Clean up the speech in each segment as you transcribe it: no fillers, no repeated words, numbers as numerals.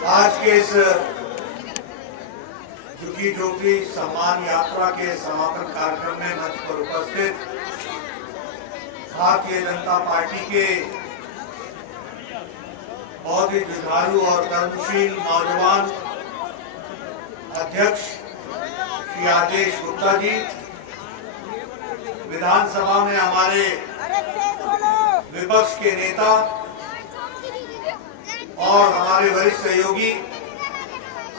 आज के इस झुग्गी झोपड़ी सम्मान यात्रा के समापन कार्यक्रम में मंच पर उपस्थित भारतीय जनता पार्टी के बहुत ही जुझारू और कर्मशील नौजवान अध्यक्ष श्री आदेश गुप्ता जी, विधानसभा में हमारे विपक्ष के नेता और हमारे वरिष्ठ सहयोगी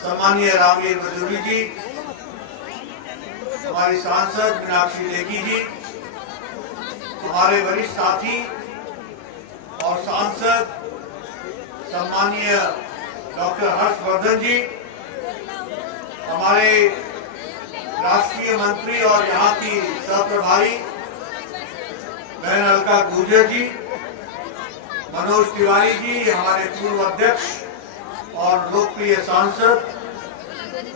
सम्मानीय रामवीर मजूरी जी, हमारी सांसद मीनाक्षी लेखी जी, हमारे वरिष्ठ साथी और सांसद सम्मानीय डॉक्टर हर्षवर्धन जी, हमारे राष्ट्रीय मंत्री और यहाँ की सहप्रभारी बहन अलका गुर्जर जी, मनोज तिवारी जी, हमारे पूर्व अध्यक्ष और लोकप्रिय सांसद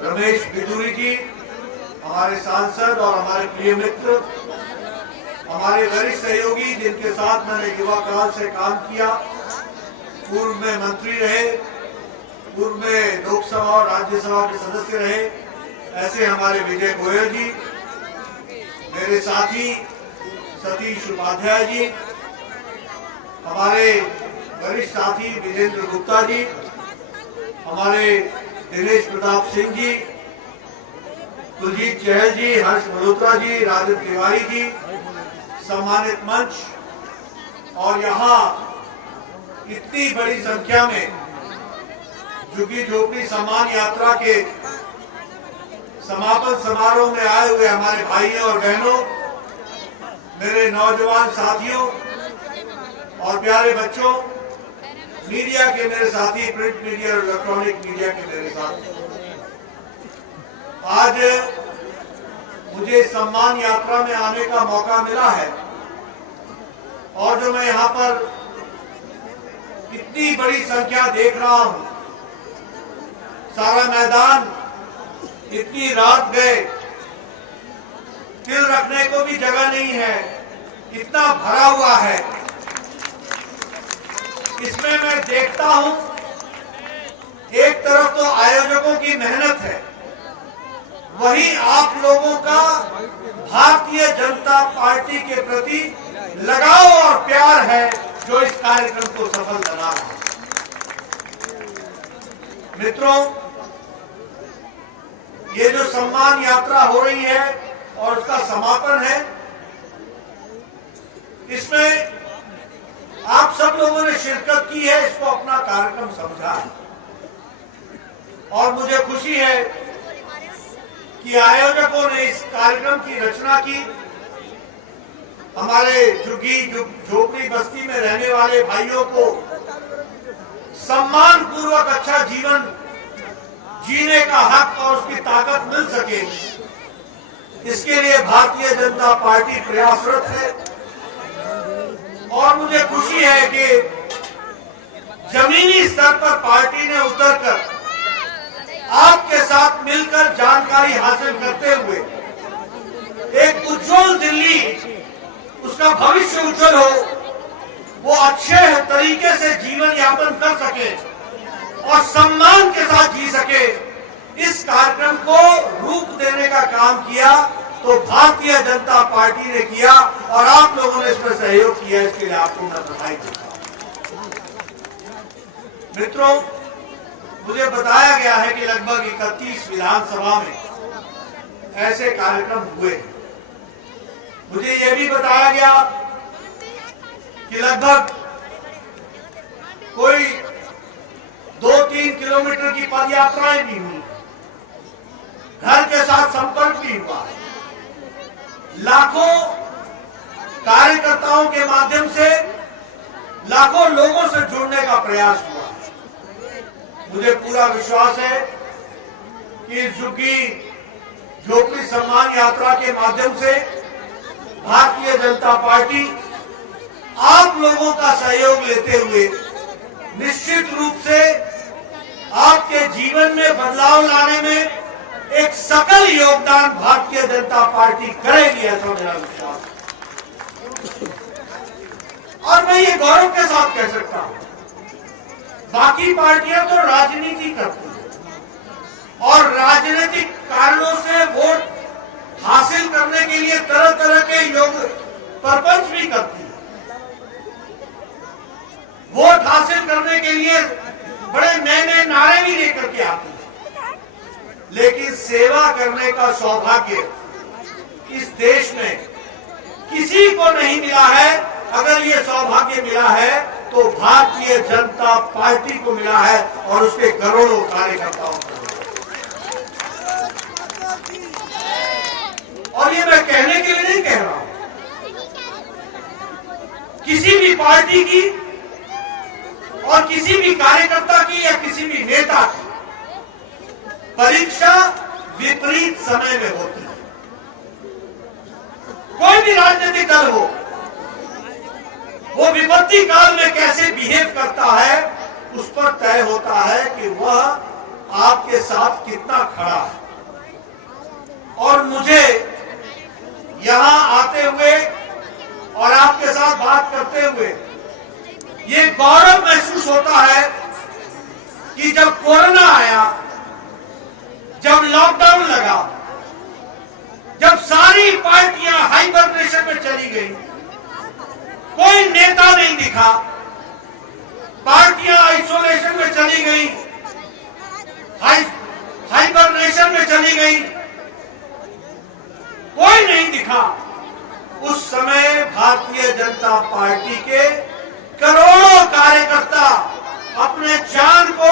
रमेश बिदुरी जी, हमारे सांसद और हमारे प्रिय मित्र, हमारे वरिष्ठ सहयोगी जिनके साथ मैंने युवा काल से काम किया, पूर्व में मंत्री रहे, पूर्व में लोकसभा और राज्यसभा के सदस्य रहे, ऐसे हमारे विजय गोयल जी, मेरे साथी सतीश उपाध्याय जी, हमारे वरिष्ठ साथी विजेंद्र गुप्ता जी, हमारे दिनेश प्रताप सिंह जी, कुलजीत चहल जी, हर्ष मल्होत्रा जी, राजन तिवारी जी, सम्मानित मंच और यहाँ इतनी बड़ी संख्या में झुग्गी झोपड़ी सम्मान यात्रा के समापन समारोह में आए हुए हमारे भाइयों और बहनों, मेरे नौजवान साथियों और प्यारे बच्चों, मीडिया के मेरे साथी, प्रिंट मीडिया और इलेक्ट्रॉनिक मीडिया के मेरे साथी, आज मुझे सम्मान यात्रा में आने का मौका मिला है और जो मैं यहाँ पर इतनी बड़ी संख्या देख रहा हूँ, सारा मैदान इतनी रात गए, तिल रखने को भी जगह नहीं है, इतना भरा हुआ है। इसमें मैं देखता हूं, एक तरफ तो आयोजकों की मेहनत है, वहीं आप लोगों का भारतीय जनता पार्टी के प्रति लगाव और प्यार है जो इस कार्यक्रम को सफल बना रहा है। मित्रों, ये जो सम्मान यात्रा हो रही है और उसका समापन है, इसमें आप सब लोगों ने शिरकत की है, इसको अपना कार्यक्रम समझा है और मुझे खुशी है कि आयोजकों ने इस कार्यक्रम की रचना की। हमारे झुग्गी झोपड़ी बस्ती में रहने वाले भाइयों को सम्मान पूर्वक अच्छा जीवन जीने का हक और उसकी ताकत मिल सके, इसके लिए भारतीय जनता पार्टी प्रयासरत है और मुझे खुशी है कि जमीनी स्तर पर पार्टी ने उतरकर आपके साथ मिलकर जानकारी हासिल करते हुए एक उज्जवल दिल्ली, उसका भविष्य उज्जवल हो, वो अच्छे तरीके से जीवन यापन कर सके और सम्मान के साथ जी सके, इस कार्यक्रम को रूप देने का काम किया तो भारतीय जनता पार्टी ने किया और आप लोगों ने इसमें सहयोग किया, इसके लिए आपको मैं बधाई देता हूं। मित्रों, मुझे बताया गया है कि लगभग 31 विधानसभा में ऐसे कार्यक्रम हुए। मुझे यह भी बताया गया कि लगभग कोई 2-3 किलोमीटर की पद यात्राएं भी हुई, घर के साथ संपर्क भी हुआ, लाखों कार्यकर्ताओं के माध्यम से लाखों लोगों से जुड़ने का प्रयास हुआ। मुझे पूरा विश्वास है कि इस झुग्गी झोपड़ी सम्मान यात्रा के माध्यम से भारतीय जनता पार्टी आप लोगों का सहयोग लेते हुए निश्चित रूप से आपके जीवन में बदलाव लाने में एक सकल योगदान भारतीय जनता पार्टी करेगी, ऐसा मेरा विश्वास है। और मैं ये गौरव के साथ कह सकता हूं, बाकी पार्टियां तो राजनीति कर प्रपंच भी करती है। वोट हासिल करने के लिए बड़े नए नए नारे भी लेकर के आती है, लेकिन सेवा करने का सौभाग्य इस देश में किसी को नहीं मिला है। अगर ये सौभाग्य मिला है तो भारतीय जनता पार्टी को मिला है और उसके करोड़ों कार्यकर्ताओं को। और ये मैं कहने के लिए नहीं कह रहा हूं, किसी भी पार्टी की और किसी भी कार्यकर्ता की या किसी भी नेता की परीक्षा विपरीत समय में होती है। कोई भी राजनीतिक दल हो, वो विपत्ति काल में कैसे बिहेव करता है उस पर तय होता है कि वह आपके साथ कितना खड़ा है। और मुझे यहां आते हुए और आपके साथ बात करते हुए ये गौरव महसूस होता है कि जब कोरोना आया, जब लॉकडाउन लगा, जब सारी पार्टियां हाइबरनेशन में चली गई, कोई नेता नहीं दिखा, पार्टियां आइसोलेशन में चली गई, हाइबरनेशन में चली गई, कोई नहीं दिखा। उस समय भारतीय जनता पार्टी के करोड़ों कार्यकर्ता अपने जान को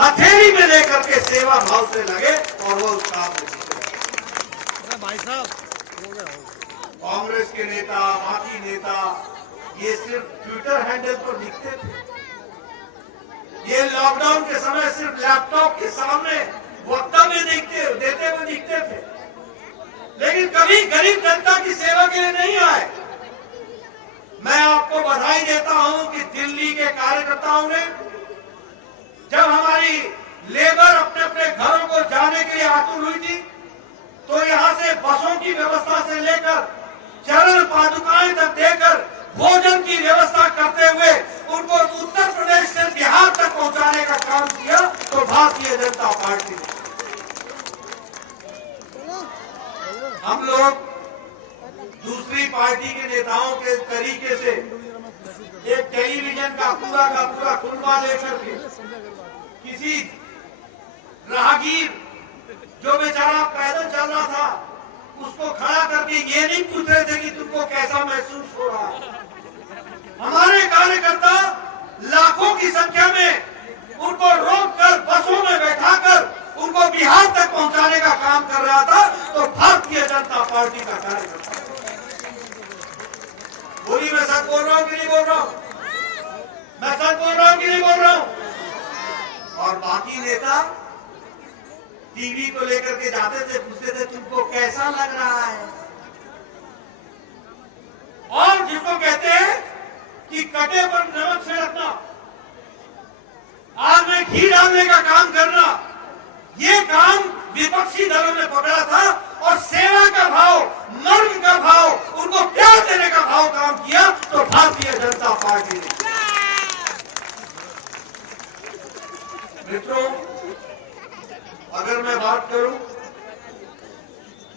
हथेली में लेकर के सेवा भाव से लगे और वो उस काम में जीते। भाई साहब, कांग्रेस के नेता, बाकी नेता ये सिर्फ ट्विटर हैंडल पर दिखते थे, ये लॉकडाउन के समय सिर्फ लैपटॉप के सामने वक्तव्य देते हुए दिखते थे, लेकिन कभी गरीब जनता की सेवा के लिए नहीं आए। मैं आपको बधाई देता हूं कि दिल्ली के कार्यकर्ताओं ने जब हमारी लेबर अपने अपने घरों को जाने के लिए आतुर हुई थी, तो यहां से बसों की व्यवस्था से लेकर चरण पादुकाएं तक देकर भोजन की व्यवस्था करते हुए उनको उत्तर प्रदेश से बिहार तक पहुंचाने का काम किया। तो भारतीय जनता पार्टी ने, हम लोग दूसरी पार्टी के नेताओं के तरीके से एक टेलीविजन का पूरा खुलवा लेकर के किसी राहगीर जो बेचारा पैदल चल रहा था उसको खड़ा करके ये नहीं पूछ रहे थे कि तुमको कैसा महसूस हो रहा है। हमारे कार्यकर्ता लाखों की संख्या में उनको रोककर बसों में बैठाकर उनको बिहार तक पहुंचाने का काम कर रहा था। तो भारतीय जनता पार्टी का कार्यकर्ता, बोली मैं सच बोल रहा हूं कि नहीं बोल रहा हूं? मैं सच बोल रहा हूं कि नहीं बोल रहा हूं? और बाकी नेता टीवी को लेकर के जाते थे, पूछते थे तुमको कैसा लग रहा है, और जिसको कहते हैं कि कटे पर नमक छिड़कना, आग में घी डालने का काम करना, ये काम विपक्षी दलों ने पकड़ा था और सेवा का भाव, मर्म का भाव, उनको प्यार देने का भाव काम किया। तो भारतीय जनता पार्टी ने, मित्रों, अगर मैं बात करूं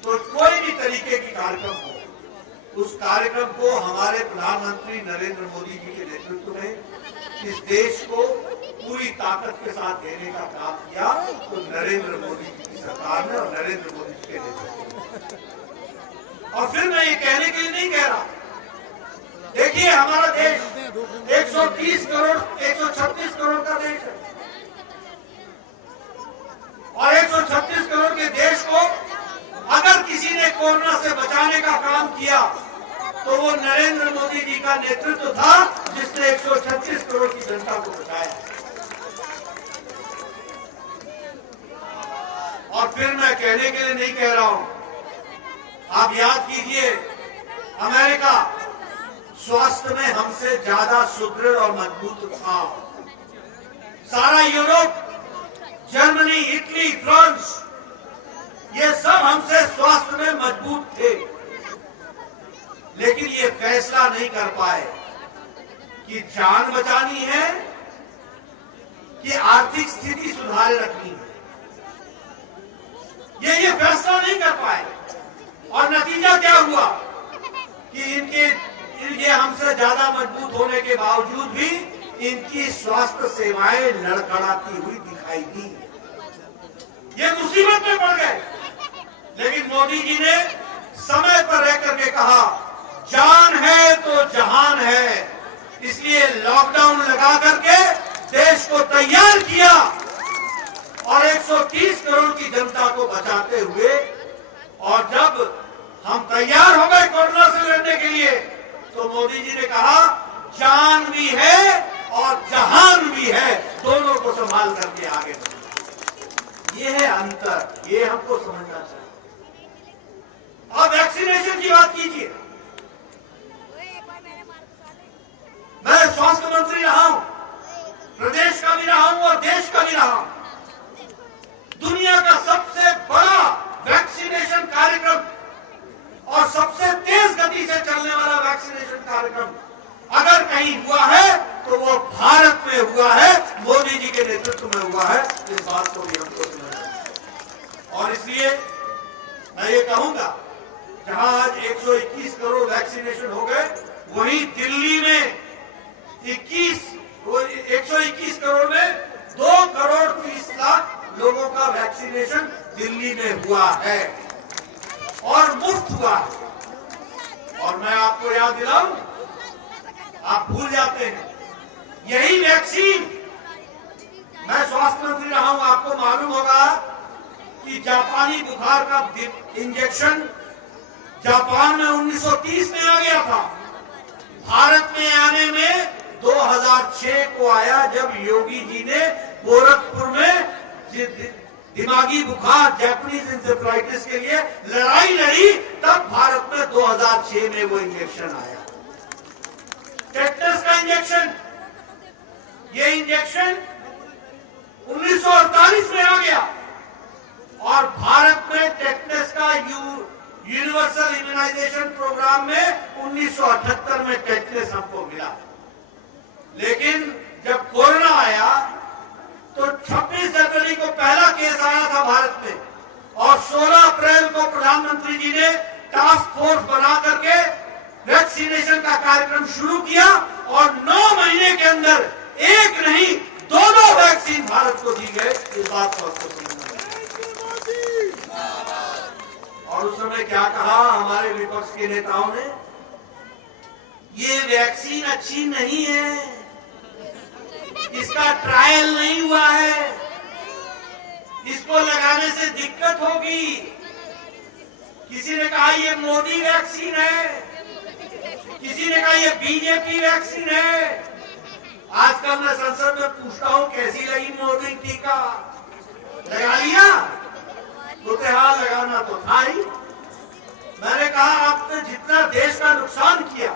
तो कोई भी तरीके की कार्यक्रम हो, उस कार्यक्रम को हमारे प्रधानमंत्री नरेंद्र मोदी जी के नेतृत्व में इस देश को पूरी ताकत के साथ देने का काम किया। तो नरेंद्र मोदी जी की सरकार ने और नरेंद्र मोदी जी के नेतृत्व में। और फिर मैं ये कहने के लिए नहीं कह रहा, देखिए हमारा देश 130 करोड़ 136 करोड़ का देश है, और 136 करोड़ के देश को अगर किसी ने कोरोना से बचाने का काम किया तो वो नरेंद्र मोदी जी का नेतृत्व था, जिसने 136 करोड़ की जनता को बचाया। और फिर मैं कहने के लिए नहीं कह रहा हूं, आप याद कीजिए, अमेरिका स्वास्थ्य में हमसे ज्यादा सुदृढ़ और मजबूत था। सारा यूरोप, जर्मनी, इटली, फ्रांस, ये सब हमसे स्वास्थ्य में मजबूत थे, लेकिन ये फैसला नहीं कर पाए कि जान बचानी है कि आर्थिक स्थिति सुधारे रखनी है। ये फैसला नहीं कर पाए, और नतीजा क्या हुआ? कि ये हमसे ज्यादा मजबूत होने के बावजूद भी इनकी स्वास्थ्य सेवाएं लड़खड़ाती हुई दिखाई दी। ये मुसीबत में पड़ गए, लेकिन मोदी जी ने समय पर रह करके कहा जान है तो जहान है, इसलिए लॉकडाउन लगा करके देश को तैयार किया और 130 करोड़ की जनता को बचाते हुए, और जब हम तैयार हो गए कोरोना से लड़ने के लिए तो मोदी जी ने कहा जान भी है और जहान भी है, दोनों को संभाल करके आगे बढ़े। ये है अंतर, ये हमको समझना चाहिए। अब वैक्सीनेशन की बात कीजिए। मैं स्वास्थ्य मंत्री रहा हूं, प्रदेश का भी रहा हूं और देश का भी रहा हूं। दुनिया का सबसे बड़ा वैक्सीनेशन कार्यक्रम और सबसे तेज गति से चलने वाला वैक्सीनेशन कार्यक्रम अगर कहीं हुआ है तो वो भारत में हुआ है, मोदी जी के नेतृत्व में हुआ है। इस बात को भी हमको समझना है। और इसलिए मैं ये कहूंगा, जहां आज 121 करोड़ वैक्सीनेशन हो गए, वहीं दिल्ली में 121 करोड़ में 2 करोड़ 30 लाख लोगों का वैक्सीनेशन दिल्ली में हुआ है और मुफ्त हुआ है। और मैं आपको याद दिलाऊं, आप भूल जाते हैं, यही वैक्सीन, मैं स्वास्थ्य मंत्री रहा हूं, आपको मालूम होगा कि जापानी बुखार का इंजेक्शन जापान में 1930 में आ गया था। भारत में आने में 2006 को आया, जब योगी जी ने गोरखपुर में दिमागी बुखार जैपनीज इंसेफ्लाइटिस के लिए लड़ाई लड़ी, तब भारत में 2006 में वो इंजेक्शन आया। टेटनस का इंजेक्शन, ये इंजेक्शन 1948 में आ गया और भारत में टेटनस का यूनिवर्सल इम्यूनाइजेशन प्रोग्राम में 1978 में टेटनस हमको मिला। लेकिन जब कोरोना आया तो 26 जनवरी को पहला केस आया था भारत में और 16 अप्रैल को प्रधानमंत्री जी ने टास्क फोर्स बना करके वैक्सीनेशन का कार्यक्रम शुरू किया और 9 महीने के अंदर एक नहीं 2 वैक्सीन भारत को दी गए। इस बात को आपको समझना है। और उस समय क्या कहा हमारे विपक्ष के नेताओं ने, ये वैक्सीन अच्छी नहीं है, इसका ट्रायल नहीं हुआ है, इसको लगाने से दिक्कत होगी। किसी ने कहा ये मोदी वैक्सीन है, किसी ने कहा ये बीजेपी वैक्सीन है। आजकल मैं संसद में पूछता हूं कैसी लगी मोदी टीका, लगा लिया? हाँ, लगाना तो था ही। मैंने कहा आपने जितना देश का नुकसान किया,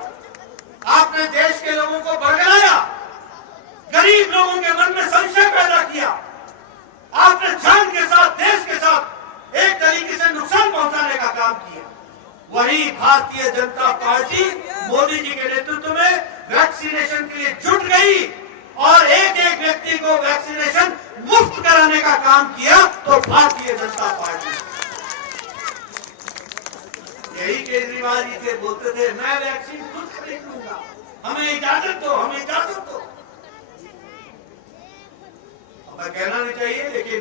आपने देश के लोगों को बरगलाया, गरीब लोगों के मन में संशय पैदा किया, आपने जान के साथ देश के साथ एक तरीके से नुकसान पहुंचाने का काम किया। वही भारतीय जनता पार्टी मोदी जी के नेतृत्व में वैक्सीनेशन के लिए जुट गई और एक एक व्यक्ति को वैक्सीनेशन मुफ्त कराने का काम किया। तो भारतीय जनता पार्टी, यही केजरीवाल जी से बोलते थे मैं वैक्सीन खुद खरीद लूंगा, हमें इजाजत दो, हमें इजाजत दो। अब कहना नहीं चाहिए, लेकिन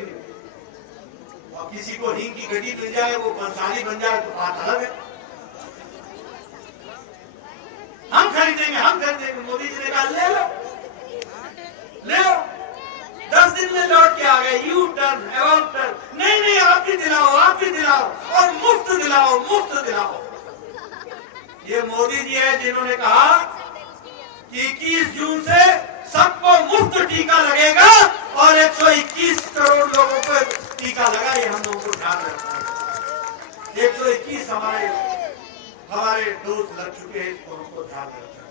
किसी को हींग की गड्डी मिल जाए, वो कंसाली बन जाए तो बात अलग है। हम खरीदेंगे, हम खरीदेंगे। मोदी जी ने कहा ले लो, ले लो। 10 दिन में लौट के आ गए, यू टर्न, एवॉल्व टर्न। नहीं नहीं, आप भी दिलाओ, आप भी दिलाओ और मुफ्त दिलाओ, मुफ्त दिलाओ। ये मोदी जी है जिन्होंने कहा कि 21 जून से सबको मुफ्त टीका लगेगा और 121 करोड़ लोगों को टीका लगा। ये हम लोगों को ध्यान रखना है। 121 हमारे डोज लग चुके हैं, इसको हमको ध्यान रखना है।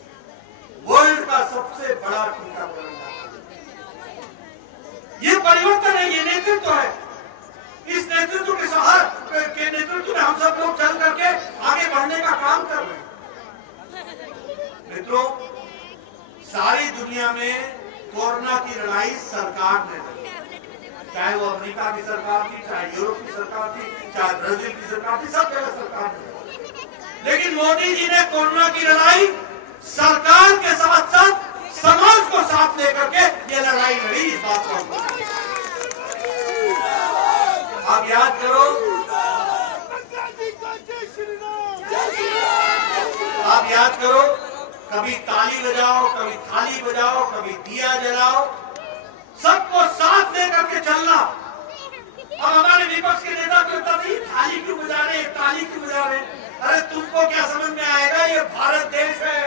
वर्ल्ड का सबसे बड़ा टीकाकरण, ये परिवर्तन है, ये नेतृत्व है। इस नेतृत्व के नेतृत्व में हम सब लोग चल करके आगे बढ़ने का काम कर रहे हैं। मित्रों, सारी दुनिया में कोरोना की लड़ाई सरकार ने लड़ी, चाहे वो अमेरिका की सरकार थी, चाहे यूरोप की सरकार थी, चाहे ब्राजील की सरकार थी, सब जगह सरकार ने लड़ी। लेकिन मोदी जी ने कोरोना की लड़ाई सरकार के साथ साथ समाज को साथ लेकर के ये लड़ाई लड़ी। इस बात को आप याद करो, आप याद करो, कभी ताली बजाओ, कभी थाली बजाओ, कभी दिया जलाओ, सबको साथ लेकर के चलना। अब हमारे विपक्ष के नेता को लगता था थाली क्यों बजा रहे, ताली क्यों बजा रहे? अरे तुमको क्या समझ में आएगा, ये भारत देश है,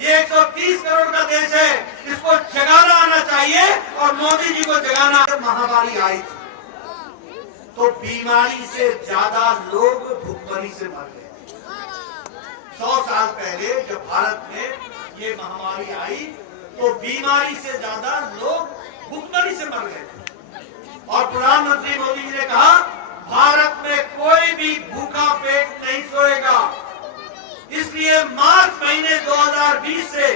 ये 130 करोड़ का देश है, इसको जगाना आना चाहिए और मोदी जी को जगाना। महामारी आई थी तो बीमारी से ज्यादा लोग भूखमरी से मर गए। 100 साल पहले जब भारत में ये महामारी आई तो बीमारी से ज्यादा लोग भूखमरी से मर गए और प्रधानमंत्री मोदी जी ने कहा भारत में कोई भी भूखा पेट नहीं सोएगा। इसलिए मार्च महीने 2020 से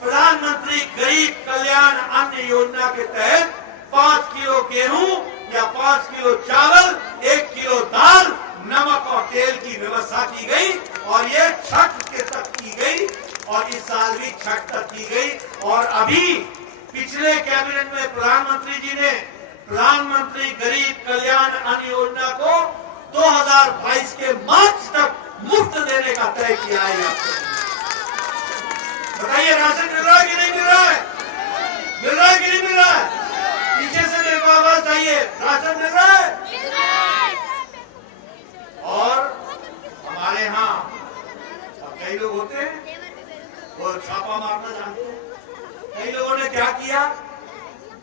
प्रधानमंत्री गरीब कल्याण अन्न योजना के तहत 5 किलो गेहूं या 5 किलो चावल, 1 किलो दाल, नमक और तेल की व्यवस्था की गई और ये छठ के तक की गई और इस साल भी छठ तक की गई। और अभी पिछले कैबिनेट में प्रधानमंत्री जी ने प्रधानमंत्री गरीब कल्याण अन्न योजना को 2022 के मार्च तक मुफ्त देने का तय किया है। बताइए राशन मिल रहा है कि नहीं मिल रहा है? मिल रहा है कि नहीं मिल रहा है? पीछे से मेरे को आवाज चाहिए, राशन मिल रहा है? और हमारे यहाँ कई लोग होते हैं वो छापा मारना जानते हैं। कई लोगों ने क्या किया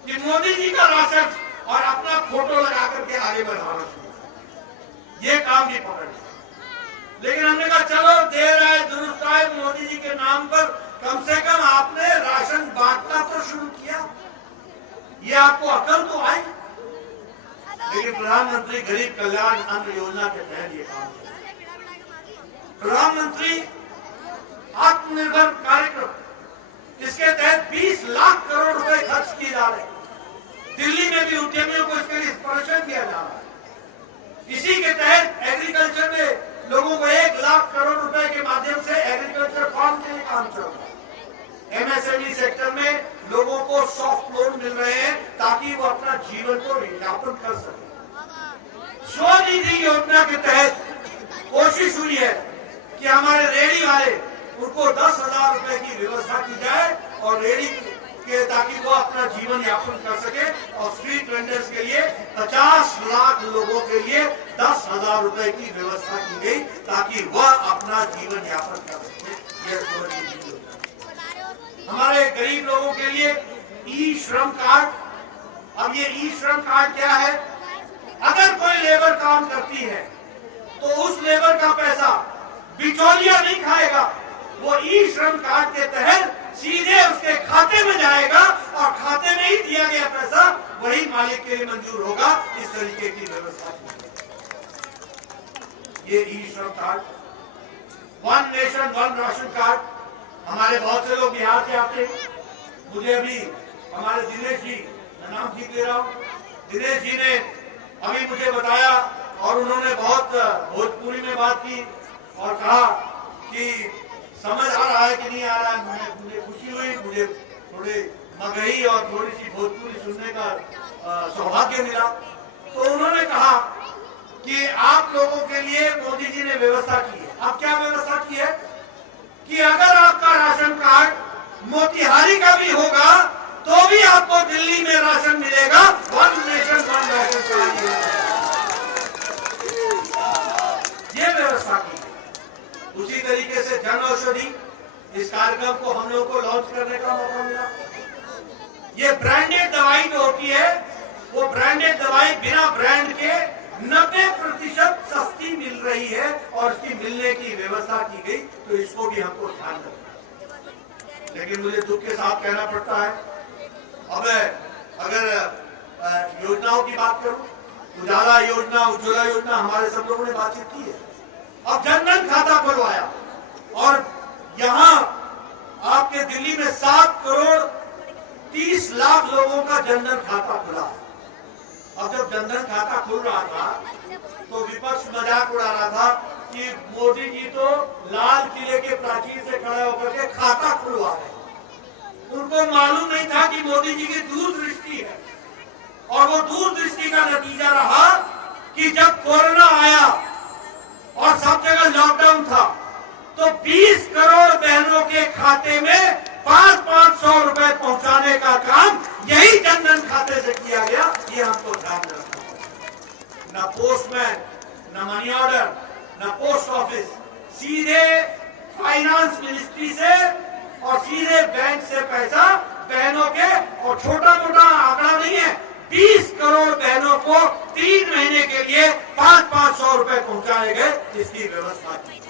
कि मोदी जी का राशन और अपना फोटो लगा करके आगे बढ़ाना शुरू, ये काम भी पकड़ लिया। लेकिन हमने कहा चलो देर आए दुरुस्त आए, मोदी जी के नाम पर कम से कम आपने राशन बांटना तो शुरू किया, ये आपको अकल तो आई। लेकिन प्रधानमंत्री गरीब कल्याण अन्न योजना के तहत ये काम किया। प्रधानमंत्री आत्मनिर्भर कार्यक्रम, इसके तहत 20 लाख करोड़ रुपए खर्च किए जा रहे हैं। दिल्ली में भी उद्यमियों को इसके लिए प्रशिक्षण दिया जा रहा है। इसी के तहत एग्रीकल्चर में लोगों को 1 लाख करोड़ रुपए के माध्यम से एग्रीकल्चर फार्म के लिए काम चल रहा है। एमएसएमई सेक्टर में लोगों को सॉफ्ट लोन मिल रहे हैं ताकि वो अपना जीवन को यापन कर सके। स्वनिधि योजना के तहत कोशिश हुई है कि हमारे रेडी वाले उनको 10,000 रुपए की व्यवस्था की जाए और रेडी के ताकि वो अपना जीवन यापन कर सके। और स्ट्रीट वेंडर्स के लिए 50 लाख लोगों के लिए 10,000 रुपए की व्यवस्था की गई ताकि वह अपना जीवन यापन कर सके। ये स्वनिधि योजना। हमारे गरीब लोगों के लिए ई श्रम कार्ड। अब ये ई श्रम कार्ड क्या है? अगर कोई लेबर काम करती है तो उस लेबर का पैसा बिचौलिया नहीं खाएगा, वो ई श्रम कार्ड के तहत सीधे उसके खाते में जाएगा और खाते में ही दिया गया पैसा वही मालिक के लिए मंजूर होगा। इस तरीके की व्यवस्था ये ई श्रम card, one nation one ration card. हमारे बहुत से लोग बिहार से आते हैं। मुझे अभी हमारे दिनेश जी, मैं नाम ठीक ले रहा हूँ, दिनेश जी ने अभी मुझे बताया और उन्होंने बहुत भोजपुरी में बात की और कहा कि समझ आ रहा है कि नहीं आ रहा है। मुझे खुशी हुई, मुझे थोड़े मगही और थोड़ी सी भोजपुरी सुनने का सौभाग्य मिला। तो उन्होंने कहा कि आप लोगों के लिए मोदी जी ने व्यवस्था की है। अब क्या व्यवस्था की है कि अगर आपका राशन कार्ड मोतिहारी का भी होगा तो भी आपको दिल्ली में राशन मिलेगा। One nation one ration card ये व्यवस्था की। उसी तरीके से जन औषधि, इस कार्यक्रम को हम लोग को लॉन्च करने का मौका मिला। ये ब्रांडेड दवाई जो होती है वो ब्रांडेड दवाई बिना ब्रांड के 90% सस्ती मिल रही है और इसकी मिलने की व्यवस्था की गई। तो इसको भी हमको ध्यान रखना है। लेकिन मुझे दुख के साथ कहना पड़ता है, अब अगर योजनाओं की बात करूं, उजाला योजना, उज्ज्वला योजना, हमारे सब लोगों ने बातचीत की है। अब जनधन खाता खुलवाया और यहाँ आपके दिल्ली में 7 करोड़ 30 लाख लोगों का जनधन खाता खुला। अब जब जनधन खाता खुल रहा था तो विपक्ष मजाक उड़ा रहा था कि कि मोदी जी तो लाल किले के प्राचीर से खड़े होकर के खाता खुलवा रहे हैं। उनको मालूम नहीं था कि मोदी जी की दूरदृष्टि है, और वो दूरदृष्टि का नतीजा रहा कि जब कोरोना आया और सब जगह लॉकडाउन था, तो 20 करोड़ बहनों के खाते में 500 रुपए पहुंचाने का काम यही जनधन खाते से किया गया। ये हमको ध्यान रखना है। न पोस्टमैन, न मनी ऑर्डर, न पोस्ट ऑफिस, सीधे फाइनेंस मिनिस्ट्री से और सीधे बैंक से पैसा बहनों के, और छोटा मोटा आंकड़ा नहीं है, 20 करोड़ बहनों को 3 महीने के लिए 500 रुपए पहुंचाए गए, इसकी व्यवस्था की।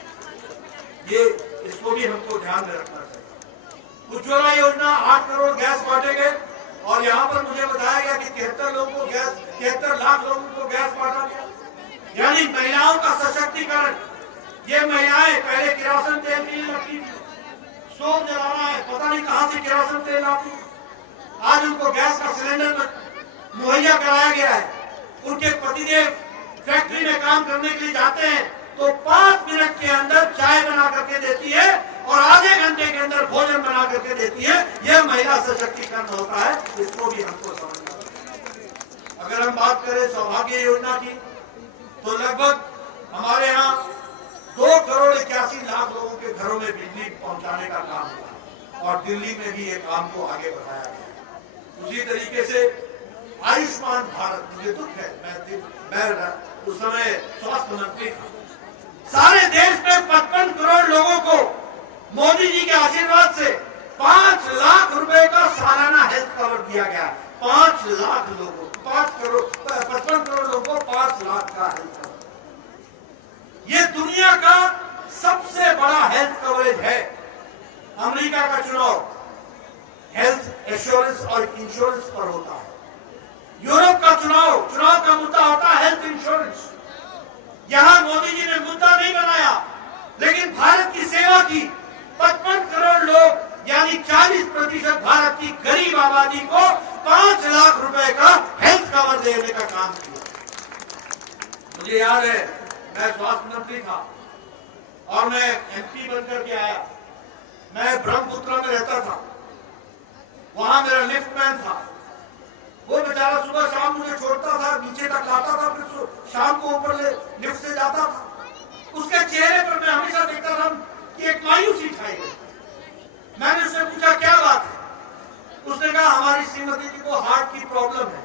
ये इसको भी हमको ध्यान में रखना चाहिए। उज्ज्वला योजना 8 करोड़ गैस बांटे गए, और यहाँ पर मुझे बताया गया कि 73 लोगों को गैस, 73 लाख लोगों को गैस बांटा गया। यानी महिलाओं का सशक्तिकरण। ये महिलाएं पहले किरोसिन तेल के लिए लगती थी, स्टोव जलाना है, पता नहीं कहां से किरोसिन तेल आती, आज उनको गैस का सिलेंडर मुहैया कराया गया है। उनके पतिदेव फैक्ट्री में काम करने के लिए जाते हैं तो 5 मिनट के अंदर चाय बना करके देती है और आधे घंटे के अंदर भोजन बना करके देती है। यह महिला सशक्तिकरण होता है, इसको भी हमको समझना है। अगर हम बात करें सौभाग्य योजना की, तो लगभग हमारे यहाँ 2 करोड़ 81 लाख लोगों के घरों में बिजली पहुंचाने का काम हुआ, और दिल्ली में भी ये काम को आगे बढ़ाया गया। उसी तरीके से आयुष्मान भारत, मुझे दुख है, मैं उस समय स्वास्थ्य मंत्री था, सारे देश में 55 करोड़ लोगों को मोदी जी के आशीर्वाद से 5 लाख रुपए का सालाना हेल्थ कवर दिया गया। 5 लाख लोगों, 55 करोड़ लोगों को 5 लाख का हेल्थ कवर। ये दुनिया का सबसे बड़ा हेल्थ कवरेज है। अमेरिका का चुनाव हेल्थ एश्योरेंस और इंश्योरेंस पर होता है। यूरोप का चुनाव का मुद्दा होता है हेल्थ इंश्योरेंस। यहां मोदी जी ने मुद्दा नहीं बनाया, लेकिन भारत की सेवा की। 55 करोड़ लोग यानी 40% भारत की गरीब आबादी को 5 लाख रुपए का हेल्थ कवर देने का काम किया। मुझे याद है, मैं स्वास्थ्य मंत्री था और मैं एमपी बनकर के आया। मैं ब्रह्मपुत्र में रहता था, वहां मेरा लिफ्टमैन था। वो बेचारा सुबह शाम मुझे छोड़ता था, नीचे तक लाता था, फिर शाम को ऊपर लिफ्ट से जाता था। उसके चेहरे पर मैं हमेशा देखता था कि एक मायूसी छाई गई। मैंने उससे पूछा क्या बात है? उसने कहा हमारी श्रीमती जी को हार्ट की प्रॉब्लम है,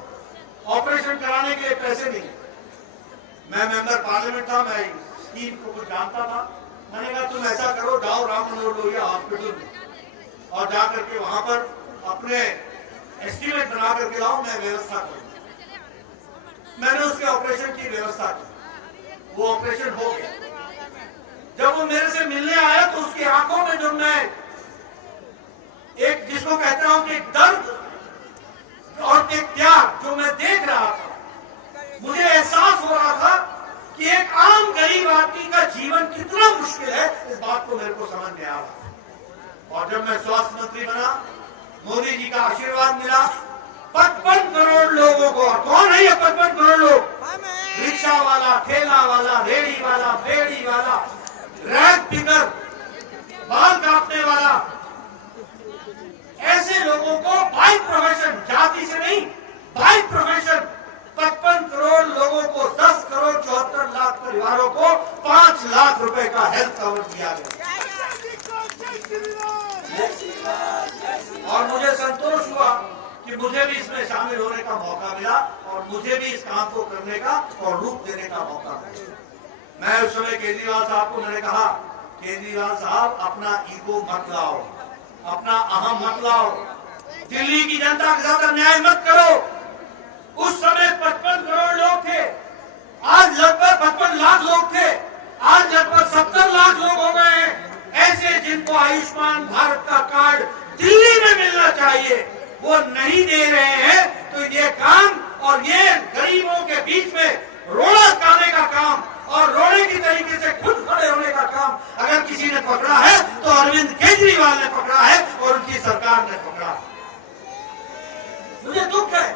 ऑपरेशन कराने के लिए पैसे नहीं। मैं मेंबर पार्लियामेंट था, मैं स्कीम को कुछ जानता था। मैंने कहा तुम ऐसा करो, जाओ राम मनोहर लोहिया हॉस्पिटल में और जाकर के वहां पर अपने एस्टीमेट बना करके लाओ, मैं व्यवस्था करूं। मैंने उसके ऑपरेशन की व्यवस्था की, वो ऑपरेशन हो गया। जब वो मेरे से मिलने आया तो उसकी आंखों में जो मैं एक जिसको कहता हूं कि दर्द और एक प्यार जो मैं देख रहा था, मुझे एहसास हो रहा था कि एक आम गरीब आदमी का जीवन कितना मुश्किल है। इस बात को मेरे को समझ में आ रहा। और जब मैं स्वास्थ्य मंत्री बना, मोदी जी का आशीर्वाद मिला, 55 करोड़ लोगों को, कौन है ये 55 करोड़ लोग? रिक्शा वाला, ठेला वाला, रेड़ी वाला, फेरी वाला, रैक पिकर, बाल काटने वाला, ऐसे लोगों को बाई प्रोफेशन, जाति से नहीं, बाई प्रोफेशन 55 करोड़ लोगों को, 10 करोड़ 74 लाख परिवारों को 5 लाख रुपए का हेल्थ कवर दिया गया। और मुझे संतोष हुआ कि मुझे भी इसमें शामिल होने का मौका मिला और मुझे भी इस काम को करने का और रूप देने का मौका मिला। मैं उस समय केजरीवाल साहब को मैंने कहा, केजरीवाल साहब अपना ईगो मत लाओ, अपना अहम मत लाओ, दिल्ली की जनता के साथ अन्याय मत करो। उस समय 55 करोड़ लोग थे, आज लगभग 55 लाख लोग थे, आज लगभग 70 लाख लोग हो गए हैं ऐसे जिनको आयुष्मान भारत का कार्ड दिल्ली में मिलना चाहिए, वो नहीं दे रहे हैं। तो ये काम और ये गरीबों के बीच में रोड़ा काटने का काम और रोड़े की तरीके से खुद खड़े होने का काम अगर किसी ने पकड़ा है तो अरविंद केजरीवाल ने पकड़ा है और उनकी सरकार ने पकड़ा है। मुझे दुख है।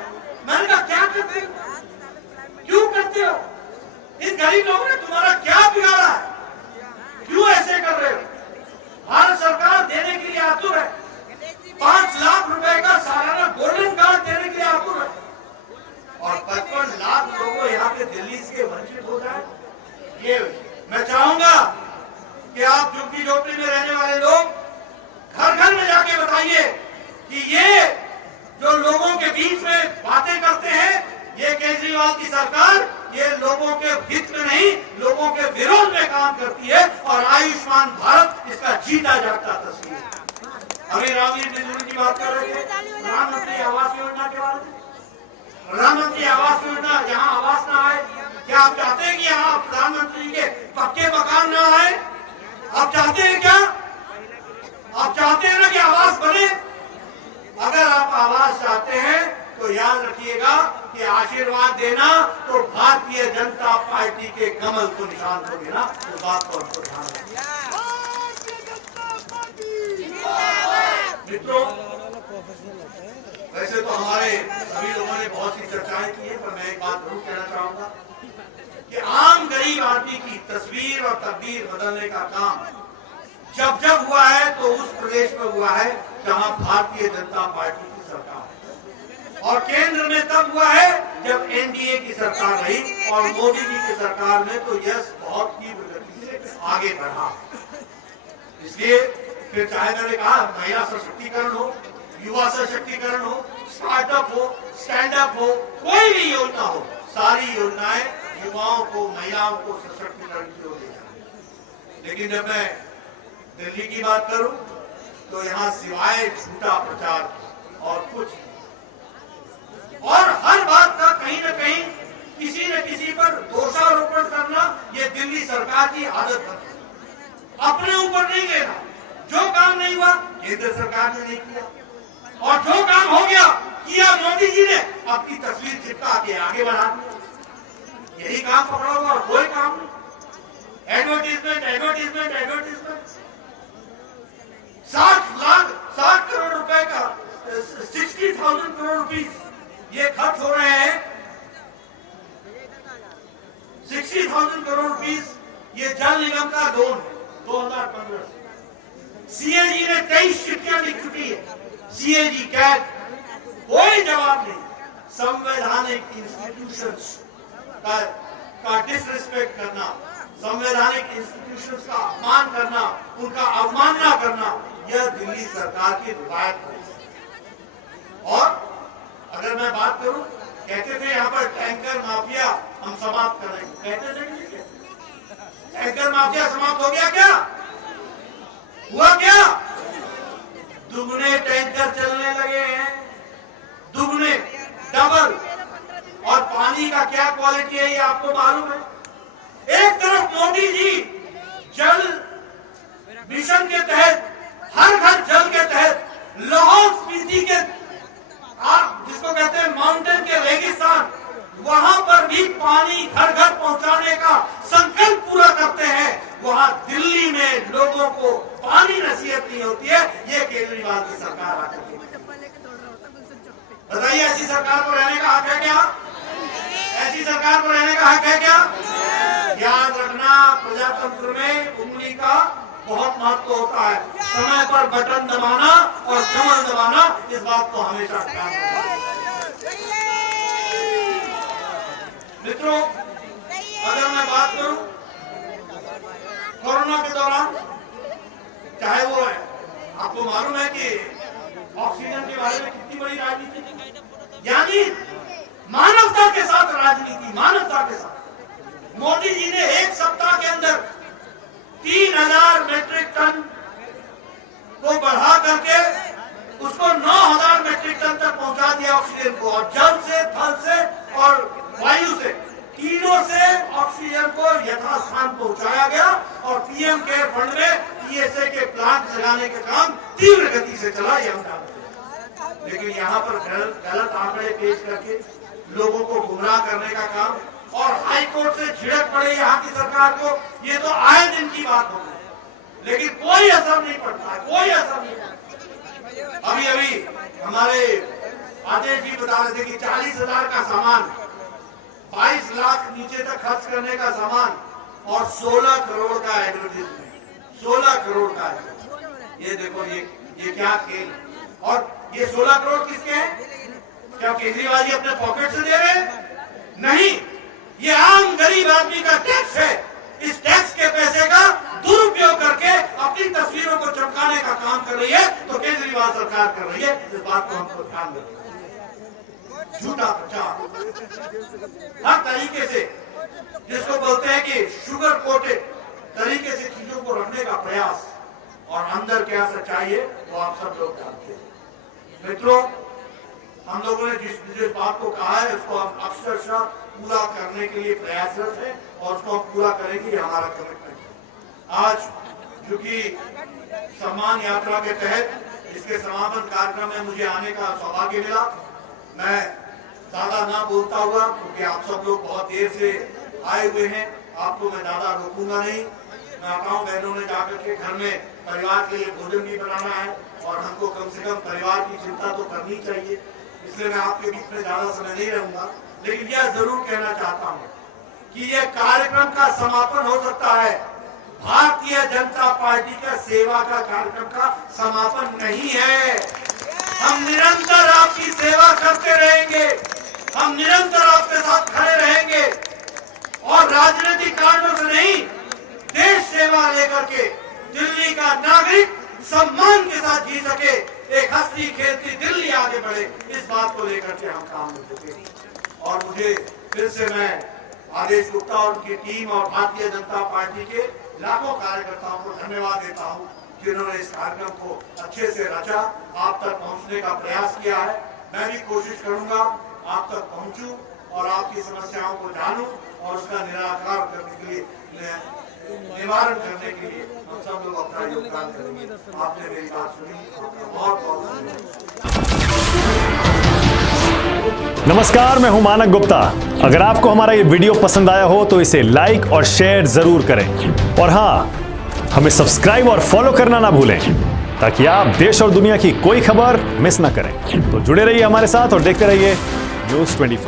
मैंने कहा क्या करते हो, क्यों करते हो? इन गरीब लोगों ने तुम्हारा क्या बिगाड़ा है? क्यों ऐसे कर रहे हो? भारत सरकार देने के लिए आतुर है, 5 लाख रुपए का सालाना गोल्डन कार्ड देने के लिए आतुर है, और 55 लाख लोगों यहाँ के दिल्ली से वंचित हो जाए। ये मैं चाहूंगा कि आप झुग्गी झोपड़ी में रहने वाले लोग घर घर में जाके बताइए कि ये जो लोगों के बीच में बातें करते हैं, ये केजरीवाल की सरकार ये लोगों के हित में नहीं, लोगों के विरोध में काम करती है, और आयुष्मान भारत इसका जीता जागता तस्वीर। अभी रामवीर बिंदुरी की बात कर रहे थे प्रधानमंत्री आवास योजना के बारे में। प्रधानमंत्री आवास योजना, जहाँ आवास ना आए, क्या आप चाहते हैं कि यहाँ प्रधानमंत्री के पक्के मकान ना आए? आप चाहते हैं क्या? आप चाहते हैं ना कि आवास बने? अगर आप आवास चाहते हैं तो याद रखिएगा कि आशीर्वाद देना तो भारतीय जनता पार्टी के कमल को निशान को देना, तो बात को आपको ध्यान रखिए। मित्रों, वैसे तो हमारे सभी लोगों ने बहुत सी चर्चाएं की है, पर मैं एक बात जरूर कहना चाहूंगा कि आम गरीब आदमी की तस्वीर और तकदीर बदलने का काम जब जब हुआ है तो उस प्रदेश में हुआ है जहां भारतीय जनता पार्टी की सरकार है, और केंद्र में तब हुआ है जब एनडीए की सरकार रही, और मोदी जी की सरकार में तो यश बहुत तीव्र गति से आगे बढ़ा। इसलिए फिर चाहे मैंने कहा महिला सशक्तिकरण हो, युवा सशक्तिकरण हो, स्टार्टअप हो, स्टैंड अप हो, कोई भी योजना हो, सारी योजनाएं युवाओं को, महिलाओं को सशक्तिकरण की ओर ले जाए। लेकिन जब मैं दिल्ली की बात करूं तो यहाँ सिवाय झूठा प्रचार और कुछ, और हर बात का कहीं न कहीं किसी न किसी पर दोषारोपण करना, ये दिल्ली सरकार की आदत है। अपने ऊपर नहीं लेना, जो काम नहीं हुआ केंद्र सरकार ने नहीं किया, और जो काम हो गया किया मोदी जी ने, अपनी तस्वीर चिपका के आगे बढ़ा दिया। यही काम पकड़ा हुआ और कोई काम नहीं। Advertisement advertisement advertisement. 60 करोड़ रुपए का 60,000 करोड़ रुपीस ये खर्च हो रहे हैं। 60,000 करोड़ रुपीस ये जल निगम का लोन है 2015 से। सीएजी ने 23 चिट्ठियां लिख चुकी है। सीएजी कैग कोई जवाब नहीं। संवैधानिक इंस्टीट्यूशंस का डिसरिस्पेक्ट करना, संवैधानिक इंस्टीट्यूशंस का अपमान करना, उनका अवमानना करना, यह दिल्ली सरकार की रिवायत है। और अगर मैं बात करूं, कहते थे यहाँ पर टैंकर माफिया हम समाप्त करेंगे, कहते थे टैंकर माफिया समाप्त हो गया क्या? हुआ क्या? दुगने टैंकर चलने लगे हैं, दुगने, डबल। और पानी का क्या क्वालिटी है ये आपको मालूम है। एक तरफ मोदी जी जल मिशन के तहत, हर घर जल के तहत, लाहौल स्पीति के आप जिसको कहते हैं माउंटेन के रेगिस्तान, वहां पर भी पानी घर घर पहुंचाने का संकल्प पूरा करते हैं। वहां दिल्ली में लोगों को पानी नसीहत नहीं होती है। ये केजरीवाल की सरकार आकर के बताइए, ऐसी सरकार को रहने का हक है क्या? ऐसी सरकार को रहने का हक है क्या? याद रखना, प्रजातंत्र में उंगली का बहुत महत्व होता है। समय पर बटन दबाना और कमर दबाना, इस बात को हमेशा ध्यान रखना। मित्रों, अगर मैं बात करूं कोरोना के दौरान, चाहे वो है, आपको मालूम है कि ऑक्सीजन के बारे में कितनी बड़ी राजनीति थी, यानी मानवता के साथ राजनीति, मानवता के साथ। मोदी जी ने एक सप्ताह के अंदर 3000 मेट्रिक टन को बढ़ा करके उसको 9000 मेट्रिक टन तक पहुंचा दिया ऑक्सीजन को, और जल से, थल से और वायु से, तीनों से ऑक्सीजन को यथास्थान पहुंचाया गया। और पीएम केयर फंड में पीएसए के प्लांट लगाने का काम तीव्र गति से चला, ये हम जानते हैं। लेकिन यहाँ पर गलत आंकड़े पेश करके लोगों को गुमराह करने का काम, और हाईकोर्ट से झिड़क पड़े यहाँ की सरकार को, ये तो आए दिन की बात होगी, लेकिन कोई असर नहीं पड़ता है, कोई असर नहीं पड़ता। अभी अभी हमारे आदेश जी बता रहे थे कि 40,000 का सामान, 22 लाख नीचे तक खर्च करने का सामान, और 16 करोड़ का एडवर्टीजमेंट। 16 करोड़ का है। ये देखो ये क्या खेल, और ये 16 करोड़ किसके हैं? क्या केजरीवाल जी अपने पॉकेट से दे रहे हैं? नहीं, ये आम गरीब आदमी का टैक्स है। इस टैक्स के पैसे का दुरुपयोग करके अपनी तस्वीरों को चमकाने का काम कर रही है, तो केजरीवाल सरकार कर रही है। इस बात को हमको ध्यान रखना। झूठा प्रचार हर तरीके से, जिसको बोलते हैं कि शुगर कोटेड तरीके से चीजों को रखने का प्रयास, और अंदर क्या सच्चाई है वो आप सब लोग जानते हैं। मित्रों, हम लोगों ने जिस बात को कहा है उसको हम अक्षरशः पूरा करने के लिए प्रयासरत है, और उसको हम पूरा करेंगे, ये हमारा कमिटमेंट है। आज चूंकि सम्मान यात्रा के तहत इसके समापन कार्यक्रम में मुझे आने का सौभाग्य मिला, मैं ज्यादा ना बोलता हुआ, क्योंकि आप सब लोग बहुत देर से आए हुए हैं, आपको मैं ज्यादा रोकूंगा नहीं। माताओं बहनों ने जाकर के घर में परिवार के लिए भोजन भी बनाना है, और हमको कम से कम परिवार की चिंता तो करनी चाहिए, इसलिए मैं आपके बीच में ज्यादा समय नहीं रहूंगा। लेकिन यह जरूर कहना चाहता हूँ कि यह कार्यक्रम का समापन हो सकता है, भारतीय जनता पार्टी का सेवा का कार्यक्रम का समापन नहीं है। हम निरंतर आपकी सेवा करते रहेंगे, हम निरंतर आपके साथ खड़े रहेंगे, और राजनीतिक कारणों से नहीं, देश सेवा लेकर के दिल्ली का नागरिक सम्मान के साथ जी सके, एक हंसती खेलती दिल्ली आगे बढ़े, इस बात को लेकर के हम काम कर सके। और मुझे फिर से मैं आदेश गुप्ता और उनकी टीम और भारतीय जनता पार्टी के लाखों कार्यकर्ताओं को धन्यवाद देता हूँ, जिन्होंने इस कार्यक्रम को अच्छे से रचा, आप तक पहुँचने का प्रयास किया है। मैं भी कोशिश करूंगा आप तक पहुँचूं और आपकी समस्याओं को जानूं, और उसका निराकार करने के लिए, निवारण करने के लिए हम सब लोग अपना योगदान करेंगे। आपने मेरी बात सुनी, आपका बहुत बहुत धन्यवाद। नमस्कार, मैं हूं मानक गुप्ता। अगर आपको हमारा ये वीडियो पसंद आया हो तो इसे लाइक और शेयर जरूर करें, और हाँ, हमें सब्सक्राइब और फॉलो करना ना भूलें, ताकि आप देश और दुनिया की कोई खबर मिस ना करें। तो जुड़े रहिए हमारे साथ और देखते रहिए News 24।